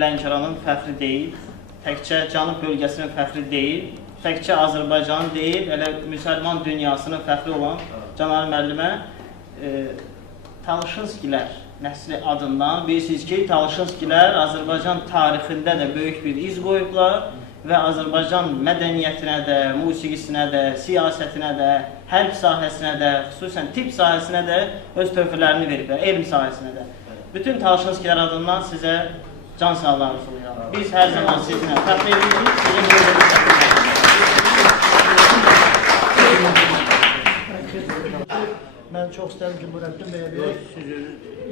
Lənkəranın fəxri deyil, təkcə Cənub bölgəsinin fəxri deyil, təkcə Azərbaycanın deyil, elə müsəlman dünyasının fəxri olan Canan müəllimə Talışınskilər nəsli adından bilirsiniz ki, Talışınskilər Azərbaycan tarixində də böyük bir iz qoyublar və Azərbaycan mədəniyyətinə də, musiqisinə də, siyasətinə də, hərb sahəsinə də, xüsusən tibb sahəsinə də öz töhfələrini veriblər, elm sahəsinə də. Bütün Talışınskilər adından sizə can sağlığı sunuyorum. Biz hər zaman sizinlə fəxr edirik, sizin görüşünüzü. Mən çox istəyirəm ki, Nurəddin bəyə bir...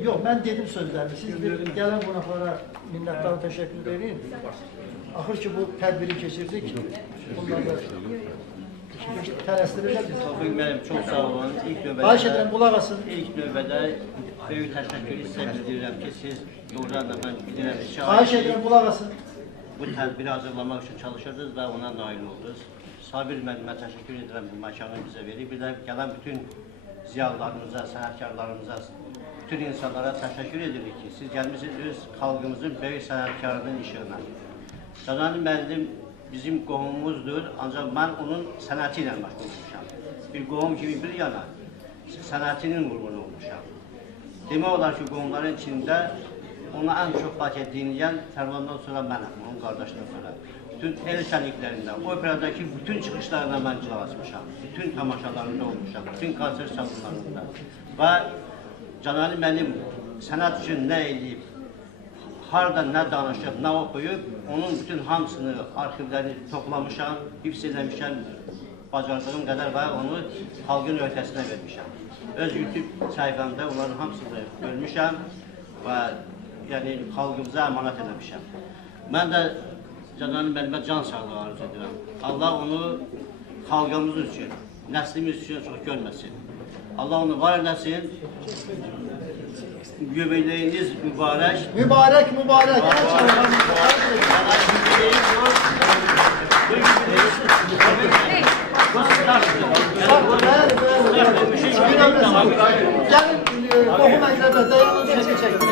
Yox, mən dedim sözlərimi. Siz gələn qonaqlara minnətdarı təşəkkür edin. Axır ki, bu tədbiri keçirdik. Bundan da tələsdirirlər biz. Tofiq müəllim, çox sağ olun. Xahiş edirəm, qulaq asın. İlk növbədə böyük təşəkkür sizə bildirirəm ki, siz doğrudan da mən bilirəm ki, Xahiş edirəm, qulaq asın. bu tədbiri hazırlamaq üçün çalışırdınız və ona nail oldunuz. Sabir müəllimə təşəkkür edirəm bu məkanı bizə verib. Bir də gələn bütün ziyalılarımıza, sənətkarlarımıza, bütün insanlara təşəkkür edirik ki, siz gəlmişsiniz öz xalqımızın böyük sənətkarının işığına. Canan müəllim bizim qohumumuzdur, ancaq mən onun sənəti ilə məşğul olmuşam. Bir qohum kimi bir yana, sənətinin qurbanı olmuşam. Demək olar ki, qohumların içində ona ən çox paket dinləyən Fərmandan sonra mənəm, onun qardaşından sonra. Bütün el şənliklərində, operadakı bütün çıxışlarına mən qulaq asmışam, bütün tamaşalarında olmuşam, bütün konsert salonlarında. Və Canan müəllim sənət üçün nə edib, harada nə danışıb, nə oxuyub, onun bütün hamısını, arxivlərini toplamışam, hifz eləmişəm, bacardığım qədər və onu xalqın öhdəsinə vermişəm. Öz YouTube səhifəmdə onların hamısını görmüşəm və yəni xalqımıza əmanət eləmişəm. Mən də Canan müəllimə can sağlığı arzu edirəm. Allah onu xalqımız üçün, nəslimiz üçün çox görməsin. Allah onu var eləsin. Göbeğiniz mübarək. Mübarək, mübarək. Gəlin, qohum əqrəbə, dayanın, çəkin.